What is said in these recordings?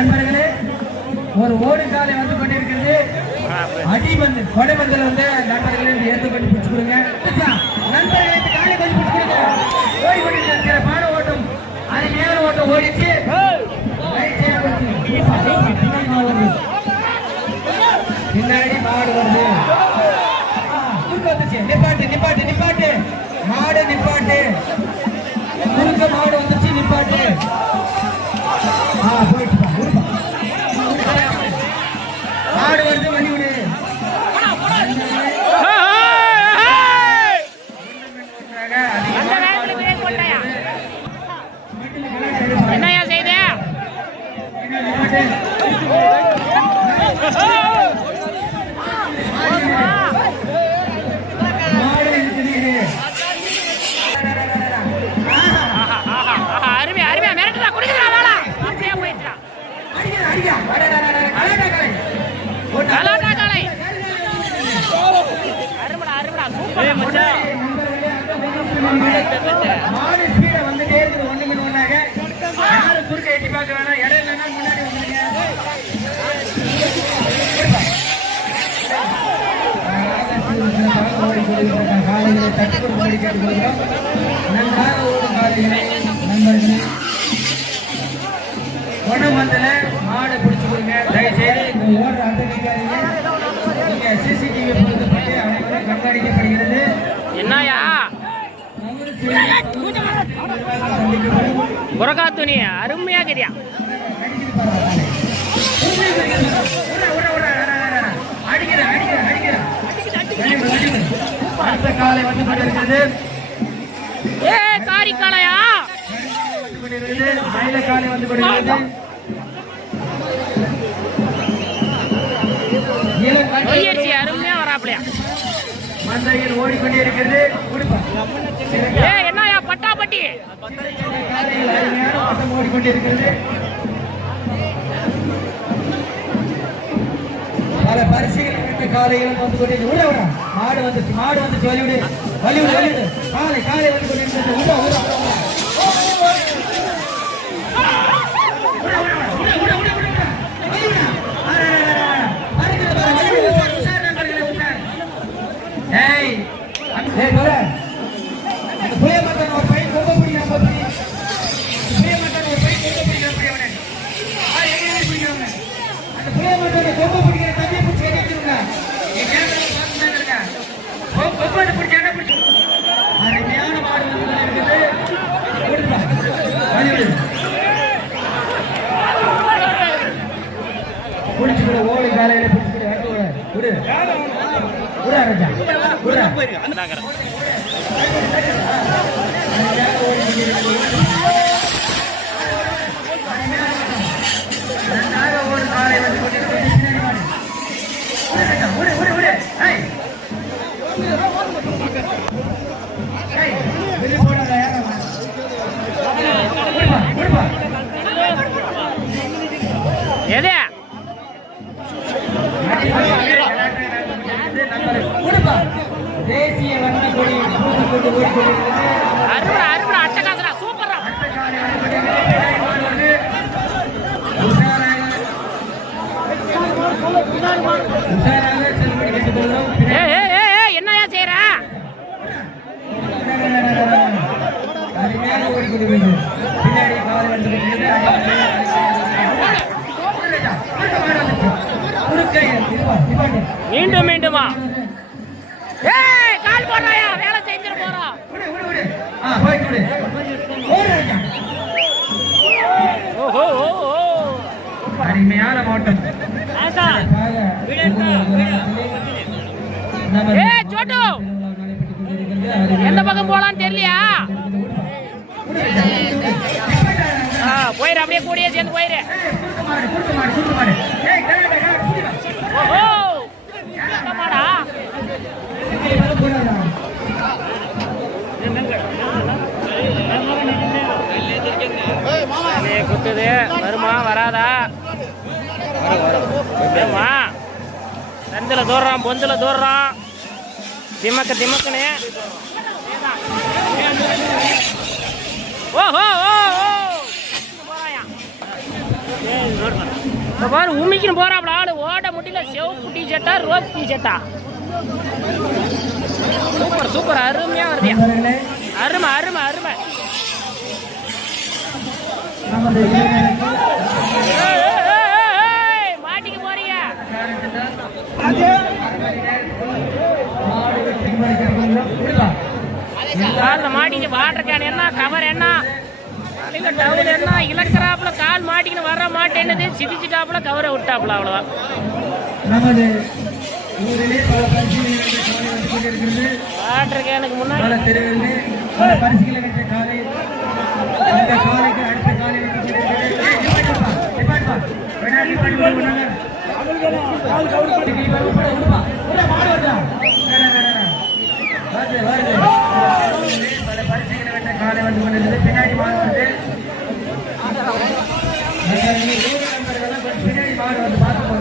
நண்பர்களே ஒரு ஓடு காலை வந்து கொண்டிருக்கிறது. அடிபந்து கொடைபந்தில் வந்து நண்பர்களே இந்த ஏத்து பண்ணி பிடிச்சு கொடுங்க. நண்பர்களே இந்த காலை கொஞ்சம் பிடிச்சு கொடுங்க. ஓடி கொண்டிருக்கிற மாட ஓட்டம். அது நேர ஓட்டம் ஓடிச்சு. Right side ஓடுச்சு. பின்னாடி மாடு வருது. வந்துச்சு. நிப்பாட்டு நிப்பாட்டு நிப்பாட்டு. மாடு நிப்பாட்டு. குறுக்க மாடு வந்துச்சு நிப்பாட்டு. அருமை அருமையா மிரட்டுறா குடிக்கிறா வேலை அப்படியே போயிட்டா கலாட்டா கலை. அருமடா அருமடா. சூப்பர் மாடு ஸ்பீட வந்துட்டே இருக்குது ஒண்ணு மணி ஒண்ணாக யாரும் குறுக்க எட்டி பார்க்க வேணாம் இடம் இல்லைன்னா முன்னாடி. வந்துருங்க நண்பர்களே கொண்டமந்தல மாடை பிடிச்சு கொடுங்க தயவுசெய்து இந்த ஓடுற அட்டடிக்காதீங்க சிசிடிவி அனைவரும் கண்காணிக்கப்படுகிறது என்னயா துணி அருமையா கிரியா. அடுத்த காலை வந்து கொண்டிருக்கிறது. ஏ காரி காளையா வந்து கொண்டிருக்கிறது மயில காலை வந்து கொண்டிருக்கிறது அருமையா வராப்லையா மந்தையில் ஓடிக்கொண்டிருக்கிறது ஏ என்னயா பட்டாப்பட்டி ஓடிக்கொண்டிருக்கிறது பல பரிசுகள் பெற்ற காலையிலும் வந்து கொண்டிருக்கிறது உள்ள விட மாடு வந்துச்சு மாடு வந்துச்சு வலிவிடு வலிவிடு வலிவிடு காலை காலை வந்து கொண்டு விடு திருப்பா, திருப்பாட்டு. மீண்டும் மீண்டுமா நமது எந்த பக்கம் போலான்னு தெரியலையா? ஆ போயிரு அப்படியே கூடிய சேர்ந்து போயிரு. குறுக்க அப்படியே குத்துது. வருமா வராதா? வருமா? சந்தில தூடுறான் பொந்தில தூடுறான் திமக்க திமக்குனே ஓஹோ இப்போ பாரு உமிக்கின்னு போகிறாப்புல ஆளு ஓட முடியல செவப்பு டிஷர்ட்டா ரோஸ் டிஷர்ட்டா சூப்பர் சூப்பர் அருமையா வருதியா அருமை அருமை அருமை மாட்டிக்கு போறீங்க காலில் மாட்டிக்க வாட்டர் கேன் என்ன கவர் என்ன தலையில டவுல் என்ன இலக்கறாப்புல கால் மாட்டிக்கின்னு வர மாட்டேன்னுது சிரிச்சுட்டாப்புல கவரை விட்டாப்புல அவ்வளோதான் நமது வாட்டர் கேனுக்கு முன்னாடி பின்னாடி மாணவர்கள் பின்னாடி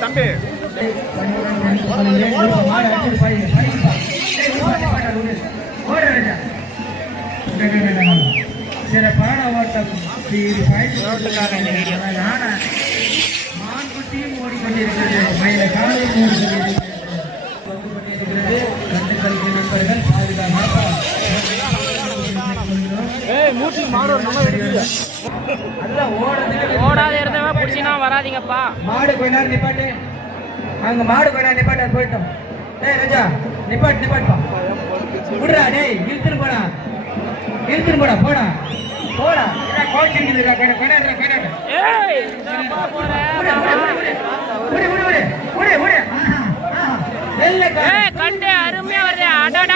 தம்பி சிறப்பான ஓட்டம் பாயிண்ட் ஓட்டுக்கான வீடியோ. வராதீங்கப்பா. மாடு நேரம் நிப்பாட்டு. அங்க மாடு நேரம் நிப்பாட்டு போயிட்டோம். டேய் ராஜா நிப்பாட்டு நிப்பாட்டுப்பா. விடுறா டேய் இழுத்துட்டு போடா. இழுத்துட்டு போடா போடா. போடா. கோச்சிருக்குதுடா போடா போடாடா போடாடா ஏய் என்னப்பா போற ஓடு ஓடு ஓடு ஓடு ஓடு வெள்ளை ஏய் கண்டே அருமையா வரடா அடடா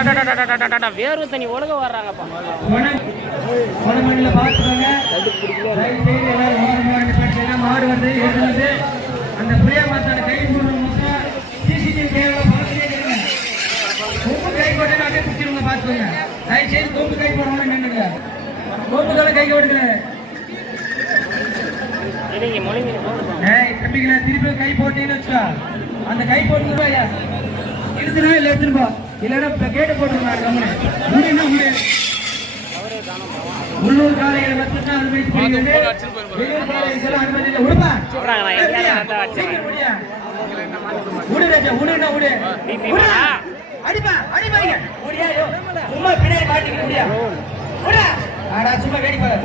வேறு தனி ஒழுக வர்றாங்கப்பா. மாடு வருது அந்த பிரியா மாத்தான கை கொம்பு கை போட்டு அப்படியே பிடிச்சிருங்க பார்த்துக்கோங்க. தயவு செய்து கொம்பு கை போடணும்னு நின்றுங்க. கொம்பு தலை கை போடுங்க திருப்பி கை போட்டீங்கன்னு வச்சுக்கா. அந்த கை போட்டு இருந்துனா இல்லை எடுத்துன்னு இல்லைன்னா கேட்டு போட்டுருந்தாங்க கம்மனு. முடினா முடியாது உள்ளூர் காலையில மட்டும்தான் அனுமதி வெளியூர் காலையில் செல்ல அனுமதி இல்லை விடுப்பா விடு ராஜா விடுனா விடு? அடிப்பா அடிப்பாங்க. முடியாது சும்மா பின்னாடி மாட்டிக்க முடியாது சும்மா வேடிப்பாங்க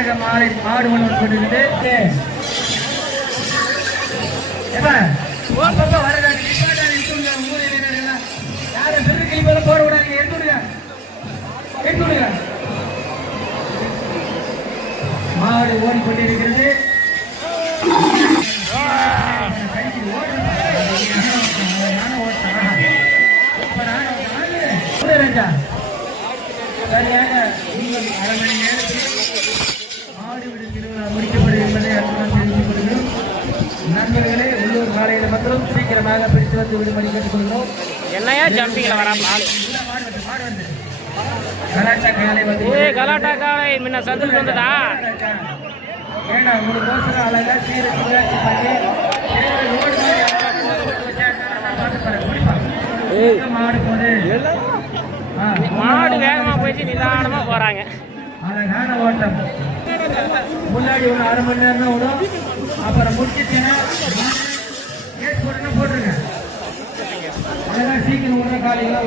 அழகாக மாறி மாடு ஒன்று கொண்டிருந்து மாடு ஓடிக்கொண்டிருக்கிறது சரியாக அரை மணி மக்களும் சீக்கிரமாக பிடித்து வந்து விடுபடி கேட்டுக்கொள்கிறோம். என்னையா ஜம்பிங்கில் வரா கலாட்டா காலை வந்து ஏன்னா உங்களுக்கு மாடு போது போயிட்டு நிதானமாக போகிறாங்க அழகான ஓட்டம். முன்னாடி ஒரு அரை மணி நேரம் ஓடும். அப்புறம் முடிச்சிட்டீங்கன்னா போட்டுன்னா போட்டுருங்க. அழகா சீக்கிரம் விடுற காலையெல்லாம்